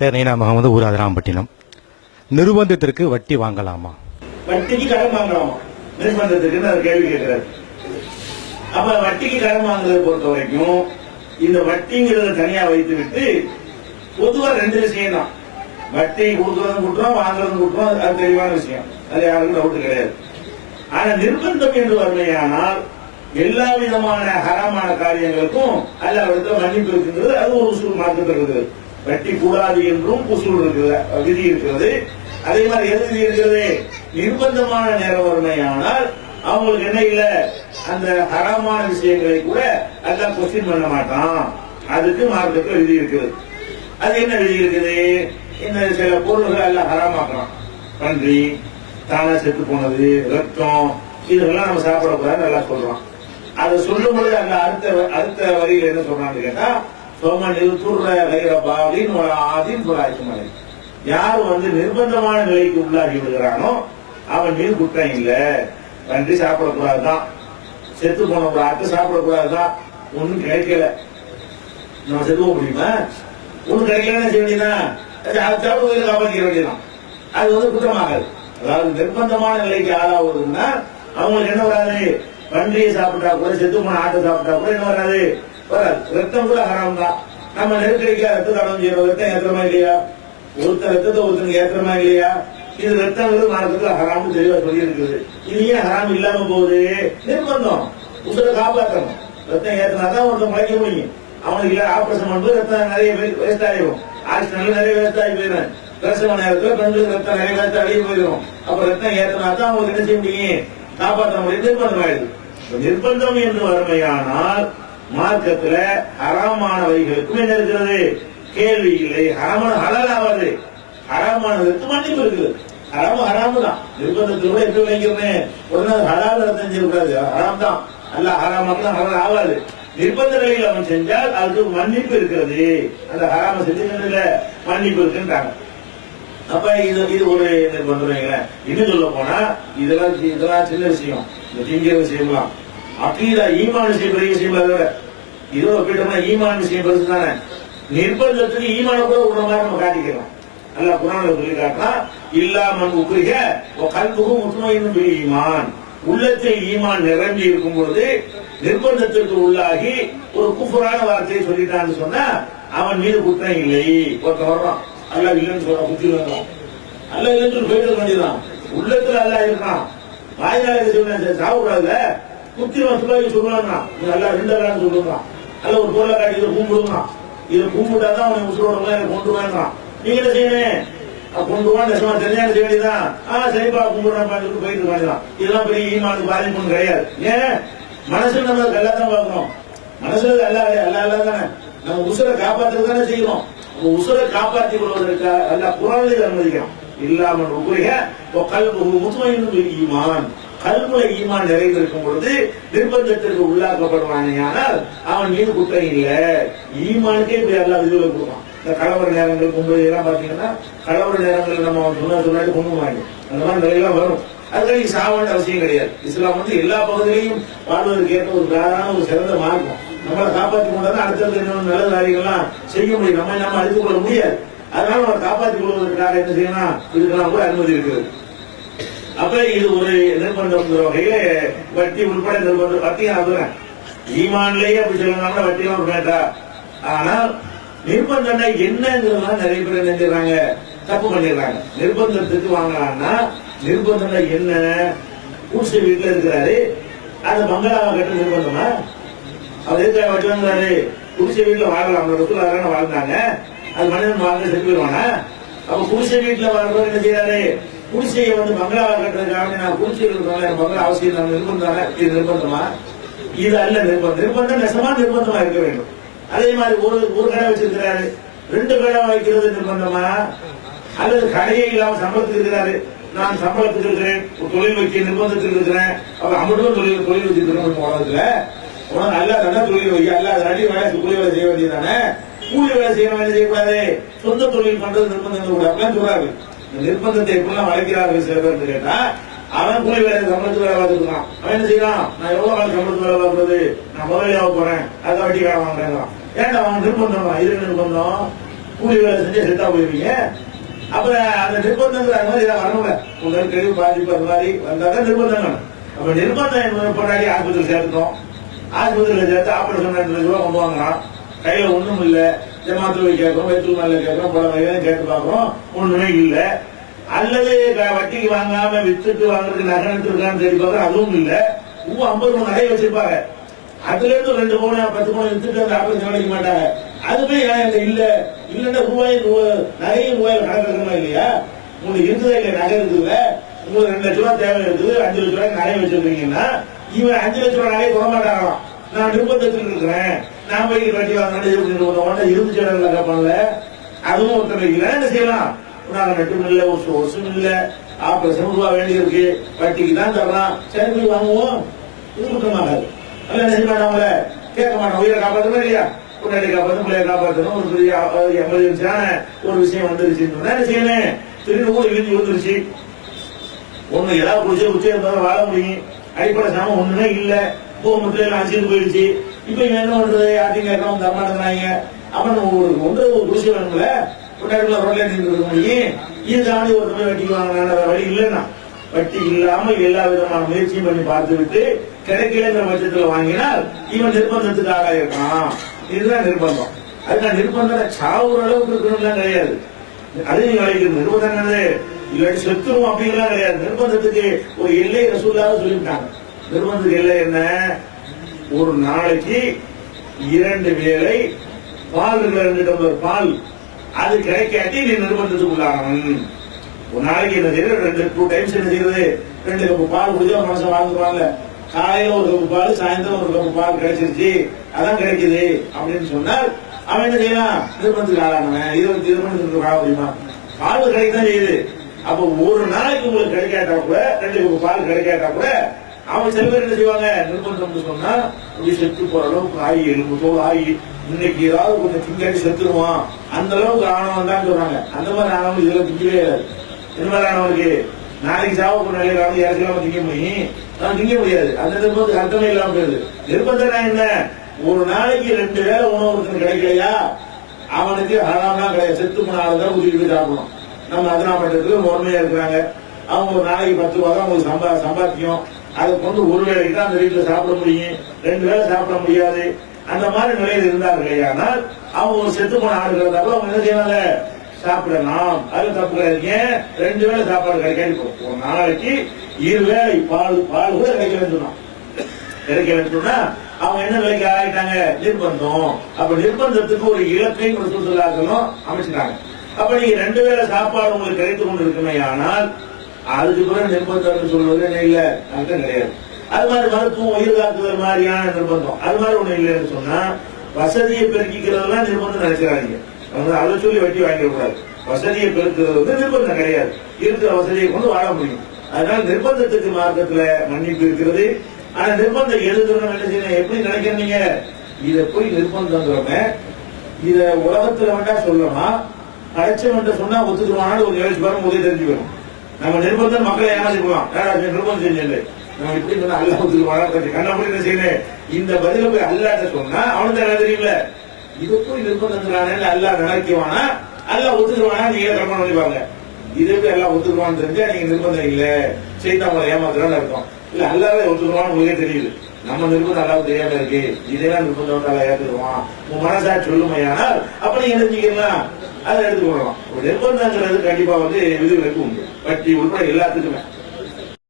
பேர் நைனா முகமது, ஊர் அதிராம்பட்டினம். நிர்பந்தத்திற்கு வட்டி வாங்கலாமா? வட்டிக்கு கடன் வாங்கலாமா நிர்பந்தத்துக்கு கேள்வி கேட்கிறாரு. அப்ப வட்டிக்கு கடன் வாங்குறதை பொறுத்த வரைக்கும் இந்த வட்டிங்கிறத தனியா வைத்து விட்டு பொதுவா ரெண்டு விஷயம் தான். வட்டி கொடுக்கறதும் குற்றம், வாங்குறதும் குற்றம், அது தெளிவான விஷயம், அது யாருக்கும் டவுட் கிடையாது. ஆனா நிர்பந்தம் என்று வறுமையானால் எல்லா விதமான ஹராமான காரியங்களுக்கும் அல்லாவிடத்துல மன்னிப்பு இருக்குங்கிறது அது ஒரு உசூல் மார்க்கத்தில் இருக்குது. வட்டி கூடாது என்றும் உசூல் இருக்குது, விதி இருக்கிறது. அதே மாதிரி எது விதி இருக்கிறது? நிர்பந்தமான நேரம் வறுமையானால் அவங்களுக்கு என்ன இல்ல, அந்த ஹராமான விஷயங்களை கூட அல்லாஹ் கொஸ்டின் பண்ண மாட்டான். அதுக்கு மார்க்கத்தில் விதி இருக்குது. அது என்ன விதி இருக்குது? இந்த சில பொருள்கள் எல்லாம் ஹராமாக்கலாம். பன்றி, தானா செத்து போனது, ரத்தம், இதெல்லாம் நம்ம சாப்பிடக்கூடாது நல்லா சொல்றோம். அதை சொல்லும் பொழுது அந்த அடுத்த வரியில என்ன சொல்றான்னு கேட்டா, யார் நிர்பந்தமான நிலைக்கு உள்ளாகி விடுகிறானோ அவன் மீது குற்றம் இல்ல. பன்றி சாப்பிடக்கூடாதுதான், செத்து போன ஒரு ஆட்டு சாப்பிடக்கூடாதுதான், ஒன்னும் கிடைக்கல, நம்ம செத்துவ முடியுமா? ஒன்னும் கிடைக்கலன்னு செய்ய வேண்டியதான், சாப்பிடுவதை காப்பாற்றிக்க வேண்டியதான். அது குற்றமாகாது. அதாவது நிர்பந்தமான நிலைக்கு ஆளாவதுன்னா அவங்களுக்கு என்ன வராது? பன்றியை சாப்பிட்டா கூட, செத்து போன ஆட்டை சாப்பிட்டா கூட என்ன வராது? வராது. ரத்தம் கூட ஹராம் தான். நம்ம நெருக்கடிக்கா ரத்த தானம் செய்யறோம், ரத்தம் ஏற்றமா இல்லையா? ஒருத்தர் ரத்தத்தை ஒருத்தனுக்கு ஏற்றமா இல்லையா? இது ரத்தம் மார்க்கத்துல ஹராம் தெளிவா சொல்லி இருக்குது. இது ஏன் ஹராம் இல்லாம போகுது? நிர்பந்தம், உசுரை காப்பாற்றணும். ரத்தம் ஏற்றினாதான் ஒருத்தன் மறைக்க முடியும். அவனுக்கு இல்ல ஆபரேஷன் பண்ணும்போது ரத்தம் நிறைய வேஸ்ட் ஆயிடும், ஆக்சிடென்ட்ல நிறைய வேஸ்ட் ஆகி போயிடும். பிரசவ நேரத்துல பெண்களுக்கு ரத்தம் நிறைய வேஸ்ட் அழிய போயிடும். அப்ப ரத்தம் ஏற்றினாதான் அவங்களுக்கு என்ன செய்ய முடியும்? காப்பாற்ற முடியும். நிர்பந்தம் ஆயிடுது. நிர்பந்தம் என்று வறுமையானால் மார்க்கத்துல ஹராமானவைகளுக்கும் என்ன இருக்கிறது? கேள்வி இல்லை. ஹராமான ஹலால் ஆகாது, ஹராமானதுக்கு மன்னிப்பு இருக்குது. ஹராமு தான். நிர்பந்தத்தில் கூட எப்படி வைக்கிறேன் உடனே ஹலால் ரத்தம் செய்யக்கூடாது, ஹராம் தான். அல்ல ஹராமாக்கு ஹலால் ஆகாது. நிர்பந்த நிலையில் அவன் செஞ்சால் அதுக்கு மன்னிப்பு இருக்கிறது. அந்த ஹராம செஞ்சதுல மன்னிப்பு இருக்குன்றாங்க. அப்ப இது ஒரு நிர்பந்தம். இன்னும் சொல்ல போனா இதெல்லாம் சின்ன விஷயம், இந்த திங்கிற விஷயம்லாம். அக்கீதா ஈமான் விஷயம் பெரிய விஷயம். அதோட இதோ ஒப்பிட்டோம்னா ஈமான் விஷயம் பெருசு தானே. நிர்பந்தத்துக்கு ஈமான கூட ஒரு மாதிரி நம்ம காட்டிக்கலாம். அல்ல குரான்ல சொல்லி காட்டினா, இல்லாமன் உக்ரிஹ கல்புஹு முத்மஇன்னுன் பில் ஈமான். உள்ளத்தில் ஈமான் நிரம்பி இருக்கும் பொழுது நிர்பந்தத்திற்கு உள்ளாகி ஒரு குஃபரான வார்த்தையை சொல்லிட்டான்னு சொன்னா அவன் மீது குற்றம் இல்லை. ஒருத்தன் வர்றான், அல்ல இல்லைன்னு சொல்ற, குத்தி வந்தான், அல்ல இல்லைன்னு சொல்லி போயிட்டு வேண்டியதான். உள்ளத்துல அல்ல இருக்கான், வாய்நாளைக்கு சொல்ல சாப்பிடாத, குத்தி துப்பாக்கி சொல்லுவாங்க, நல்லா ரெண்டு அல்லான்னு சொல்லுவான். அல்ல ஒரு பொருளை காட்டி இதை கும்பிடுவான், இதை கும்பிட்டாதான் அவனை உசுரோட எனக்கு கொண்டு வேண்டாம். நீங்க என்ன செய்யணும்? கொண்டு வா, நெசமா தெரிஞ்சாலும் செய்ய வேண்டியதான். சரிப்பா கும்பிடுறான் சொல்லிட்டு போயிட்டு வேண்டியதான். இதெல்லாம் பெரிய ஈமானுக்கு பாதிப்புன்னு கிடையாது. ஏன்? மனசுல நம்ம எல்லாத்தான் பார்க்கணும். மனசுல அல்ல தானே நம்ம உசுரை காப்பாற்றுறது தானே செய்யணும். உசுரை காப்பாற்றிக் கொள்வதற்கு அல்ல குரானில் அனுமதிக்கிறோம். இல்லாமல் உக்ரிஹ கல்புஹு முத்மஇன்னுன் பில் ஈமான். கல்புல ஈமான் நிறைந்திருக்கும் பொழுது நிர்பந்தத்திற்கு உள்ளாக்கப்படுவானால் அவன் மீது குற்றம் இல்ல. ஈமானுக்கே இப்படி எல்லா விதிகளை கொடுப்பான். இந்த கலவர நேரங்கள் கும்பல் எல்லாம் பாத்தீங்கன்னா, கலவர நேரங்கள் நம்ம சொன்னாடி கொண்டு வாங்க, அந்த மாதிரி நிலையெல்லாம் வரும். அதுக்காக சாவான அவசியம் கிடையாது. இஸ்லாம் எல்லா பகுதியிலையும் வாழ்வதற்கு ஏற்ற ஒரு தாரான ஒரு சிறந்த மார்க்கம். நம்மளை காப்பாற்றிக் கொண்டாதான் அடுத்தடுத்து இன்னும் நல்ல காரியங்கள்லாம் செய்ய முடியும். நம்ம அழித்துக் கொள்ள முடியாது. அதனால நம்ம காப்பாற்றிக் கொள்வதற்காக என்ன செய்யணும், இதுக்கெல்லாம் கூட அனுமதி இருக்குது. அப்ப இது ஒரு நிர்பந்தம் வகையில வட்டி உட்பட நிர்பந்தம். வட்டி நான் ஈமான்லயே அப்படி சொல்லணும்னா வட்டியெல்லாம் ஒரு மேட்டா. ஆனால் நிர்பந்தம் என்னங்கிறதுலாம் நிறைய பேர் என்ன செய்யறாங்க, தப்பு பண்ணிடுறாங்க. நிர்பந்தத்துக்கு வாங்கலாம்னா நிர்பந்தம் என்ன? குடிசை வீட்டுல இருக்கிறாரு, அந்த பங்களாவை கட்ட நிர்பந்தமா? அவர் எதுக்காக வட்டி வாங்குறாரு? குடிசை வீட்டுல வாழலாம், ரசூலுல்லாஹ் வாழ்ந்தாங்க, அது மனிதன் வாழ்ந்து செத்து போயிடுவானா? அப்ப குடிசை வீட்டுல வாழ்றவர் என்ன செய்யறாரு? குடிசையை பங்களாவை கட்டுறதுக்காக நான் குடிசையில் இருக்கிறவங்க பங்களா அவசியம் நிர்பந்தம். இது நிர்பந்தமா? இது அல்ல நிர்பந்தம். நிர்பந்தம் நெசமா நிர்பந்தமா இருக்க வேண்டும். அதே மாதிரி ஒரு கடை வச்சிருக்கிறாரு, ரெண்டு கடை வைக்கிறது நிர்பந்தமா? அல்லது கடையே இல்லாம சம்பளத்துக்கு இருக்கிறாரு, நான் சம்பளத்துக்கு இருக்கிறேன், ஒரு தொழில் வைக்க நிர்பந்தத்துக்கு இருக்கிறேன், அப்ப அமர்வும் தொழில் வச்சிருக்கிறேன் உலகத்துல உனக்கு நல்லா தொழில் வைக்க, அல்ல அடி வேலை கூலி வேலை செய்ய வேண்டியதானே. கூலி வேலை செய்ய வேண்டிய செய்யக்கூடாது, சொந்த தொழில் பண்றது நிர்பந்தம் கூட அப்படிலாம் சொல்றாரு. நிர்பந்தத்தை எப்படிலாம் வளைக்கிறார்கள் சில பேர் கேட்டா, அவன் கூலி வேலை சம்பளத்துக்கு வேலை பார்த்துருக்கான். அவன் என்ன செய்யறான்? நான் எவ்வளவு நாள் சம்பளத்துக்கு வேலை பார்க்கறது, நான் முதலியாக போறேன், அதை வட்டி கடை வாங்குறேன். ஏன்டா அவன் நிர்பந்தம்? இது நிர்பந்தம் கூலி வேலை செஞ்சு செத்தா போயிருவீங்க. அப்புறம் அந்த நிர்பந்தங்கள் அது மாதிரி ஏதாவது வரணும்ல, உடல் கழிவு பாதிப்பு அது மாதிரி வந்தாதான் நிர்பந்தங்கள். அப்ப நிர்பந்தம் பொண்டாடி ஆஸ்பத்திரி சேர்த்துட்டோம். ஆஸ்பத்திரியில சேர்த்து ஆபரேஷன் 2 லட்சம் ரூபாய் கொண்டு வாங்குறான். கையில ஒண்ணும் இல்ல. ஜமாத்து போய் கேட்கிறோம், வெற்றி மேல கேட்கிறோம், பல வகையில கேட்டு பார்க்கிறோம், ஒண்ணுமே இல்ல. அல்லது வட்டிக்கு வாங்காம வித்துட்டு வாங்குறதுக்கு நகை எடுத்துருக்கான்னு தேடி பார்க்க அதுவும் இல்ல. 50 பவுன் நகையை வச்சிருப்பாங்க. அதுல இருந்து 2 பவுன் 10 பவுன் வித்துட்டு அந்த ஆபரேஷன் கிடைக்க மாட்டாங்க. அதுவே இல்ல இல்லன்னா நகையும் ரூபாய் கணக்கு இல்லையா? உங்களுக்கு இருக்குதா இல்லையா? நகை இருக்குதுல, உங்களுக்கு 2 லட்சம் ரூபாய் தேவை இருக்குது, 5 லட்சம் ரூபாய்க்கு நகை வச்சிருக்கீங்கன்னா இவன் 5 லட்சம் ரூபாய் நகையை தொட மாட்டாங்களாம். நான் நிர்பந்தத்தில் இருக்கிறேன், நான் போய் வட்டி வாங்கினா இருந்துச்சு பண்ணல. அதுவும் ஒருத்தர் இல்ல, என்ன செய்யலாம்? நாங்க நட்டும் இல்ல, ஒரு வருஷம் இல்ல, ஆபரேஷன் ரூபா வேண்டி இருக்கு, வட்டிக்கு தான் தரலாம், சரி போய் வாங்குவோம். இது குற்றமாகாது. அல்ல என்ன செய்ய மாட்டாங்க, கேட்க மாட்டோம். உயிரை காப்பாற்றணும் இல்லையா? பொண்டாட்டி காப்பாற்றணும், பிள்ளைய காப்பாற்றணும். ஒரு பெரிய எமர்ஜென்சியான ஒரு விஷயம் வந்துருச்சுன்னு என்ன செய்யணும்? திடீர்னு கூட இழுந்து விழுந்துருச்சு. ஒண்ணு ஏதாவது குடிச்சு குச்சி இருந்தாலும் வாழ முடியும். அடிப்படை சாமம் ஒண்ணுமே இல்ல. முத்திரை எல்லாம் அடிச்சுட்டு போயிடுச்சு. இப்ப இவன் என்ன பண்றது? யார்ட்டையும் கேட்கணும், தரமாட்டேங்கிறாங்க. அப்ப ஒரு குடிச்சு வேணும்ல, பொண்டாட்டில ரோட்ல நின்று இருக்க முடியும். இது தாண்டி ஒருத்தர் வட்டி வாங்கின வழி இல்லைன்னா, வட்டி இல்லாம எல்லா விதமான முயற்சியும் பண்ணி பார்த்து விட்டு கிடைக்கலங்கிற பட்சத்துல வாங்கினால் இவன் நிர்பந்தத்துக்கு ஆக இருக்கான். இதுதான் நிர்பந்தம். அதுக்கான நிர்பந்தம் சாவுற அளவுக்கு இருக்கணும்லாம் கிடையாது. அதையும் கிடைக்கிறது நிர்பந்தம் என்னது? இல்லாட்டி செத்துரும் அப்படிங்கலாம் கிடையாது. நிர்பந்தத்துக்கு ஒரு எல்லை ரசூலாக சொல்லிவிட்டாங்க. நிர்பந்தத்துக்கு எல்லை என்ன? ஒரு நாளைக்கு 2 வேளை பால் இருக்கிற 2 டம்ளர் பால் அது கிடைக்காட்டி நீ நிர்பந்தத்துக்கு உள்ளானவன். ஒரு நாளைக்கு என்ன செய்யறது? 2 டைம்ஸ் என்ன செய்யறது? 2 கப்பு பால் குடிச்சா மனசை வாழ்ந்துருவாங்க. காலையில ஒரு கப்பு பால், சாயந்தரம் ஒரு கப்பு பால் கிடைச்சிருச்சு, அதான் கிடைக்குது அப்படின்னு சொன்னால் அவன் என்ன செய்யலாம்? நிர்பந்தத்துக்கு ஆளானவன். 20 நிர்பந்தத்துக்கு ஆக முடியுமா? பால் கிடைக்கதான் செய்யுது. அப்ப ஒரு நாளைக்கு உங்களுக்கு கிடைக்காட்டா கூட, 2 கப்பு பால் கிடைக்காட்டா கூட அவன் சில பேர் என்ன செய்வாங்க? நிர்பந்தம் சொன்னா இப்படி செத்து போற அளவுக்கு ஆகி, எலும்பு தோல் ஆகி, இன்னைக்கு ஏதாவது கொஞ்சம் திங்காட்டி செத்துருவான், அந்த அளவுக்கு ஆனவன் தான் சொல்றாங்க. அந்த மாதிரி ஆனவங்க இதெல்லாம் திங்கவே இல்லை. இந்த மாதிரி ஆனவனுக்கு நாளைக்கு சாவ நிலையில இறக்கலாம் திங்க முடியும், நான் திங்க முடியாது. அந்த நிர்பந்தத்துக்கு அர்த்தமே இல்லாம போயிருது. நிர்பந்தம் என்ன? ஒரு நாளைக்கு 2 வேளை உணவு கிடைக்கலையா, அவனுக்கு ஹராம்லாம் கிடையாது. செத்து போன ஆளுதான் கூட்டிட்டு போய் சாப்பிடணும். நம்ம அதனா பண்றதுக்கு முறைமையா இருக்கிறாங்க. அவங்க ஒரு நாளைக்கு 10 ரூபா தான் அவங்களுக்கு சம்பாத்தியம். அதை கொண்டு ஒரு வேளைக்கு தான் அந்த வீட்டுல சாப்பிட முடியும், 2 வேளை சாப்பிட முடியாது. அந்த மாதிரி நிலையில் இருந்தார்கள். ஆனால் அவங்க ஒரு செத்து போன ஆடுகிறதா அவங்க என்ன செய்வாங்க? சாப்பிடலாம். அது தப்பு கிடையாது. 2 வேளை சாப்பாடு கிடைக்காது. ஒரு நாளைக்கு 2 வேளை பால் கூட கிடைக்கலன்னு சொன்னா அவங்க என்ன நிலைக்கு ஆகிட்டாங்க? நிர்பந்தம். அப்ப நிர்பந்தத்துக்கு ஒரு இலக்கை சொல்லாக்கணும் அமைச்சிட்டாங்க. அப்ப நீங்க 2 வேளை சாப்பாடு உங்களுக்கு கிடைத்துக் கொண்டு இருக்குமே, ஆனால் அதுக்கு பிறகு நிர்பந்தம் சொல்வது என்ன? இல்ல, அர்த்தம் கிடையாது. அது மாதிரி மருத்துவம், உயிர் காக்குதல் மாதிரியான நிர்பந்தம் அது மாதிரி ஒண்ணு இல்லைன்னு சொன்னா, வசதியை பெருக்கிக்கிறதுலாம் நிர்பந்தம் நினைச்சாங்க. அதை சொல்லி வட்டி வாங்கிடக்கூடாது. வசதியை பெருக்கிறது நிர்பந்தம் கிடையாது. இருக்கிற வசதியை கொண்டு வாழ முடியும். அதனால நிர்பந்தத்துக்கு மார்க்கத்துல மன்னிப்பு இருக்கிறது. ஆனா நிர்பந்தம் எதுக்குறோம் என்ன செய்யணும்? எப்படி நினைக்கிறீங்க? இதை போய் நிர்பந்தங்கிறவங்க இத உலகத்துல வேண்டா சொல்லலாம், கிடைச்சவன் சொன்னா ஒத்துக்குவான ஒரு 7 பேரும் முதல் தெரிஞ்சு வரும். நம்ம நிர்பந்தம் மக்களை ஏமாத்திக்கலாம். நிர்பந்தம் செஞ்சு நம்ம இப்படி சொன்னா அல்ல ஒத்துக்குவானா கண்ணப்படி என்ன செய்யணும்? இந்த பதில போய் அல்லாட்ட சொன்னா அவனுக்கு என்ன தெரியல, இதை போய் நிர்பந்தம் அல்லா நினைக்குவானா, அல்லா ஒத்துக்குவானா நீங்க கற்பனை பண்ணிப்பாங்க. இதை போய் எல்லாம் ஒத்துக்குவான்னு தெரிஞ்சா நீங்க நிர்பந்தம் இல்ல, செய்து அவங்களை ஏமாத்துறான்னு அர்த்தம். இல்ல அல்லாத ஒத்துக்குவான்னு உங்களுக்கே தெரியுது. நம்ம நிர்பந்தம் அல்லாவும் தெரியாம இருக்கு, இதெல்லாம் நிர்பந்தம் ஏற்றுக்குவான் உங்க மனசா சொல்லுமையானால் அப்ப நீங்க நினைச்சுக்கலாம், அதை எடுத்துக்கொள்ளலாம். நிர்பந்தங்கிறது கண்டிப்பா விதிவிலக்கு உண்டு. வட்டி உட்பட எல்லாத்துக்குமே.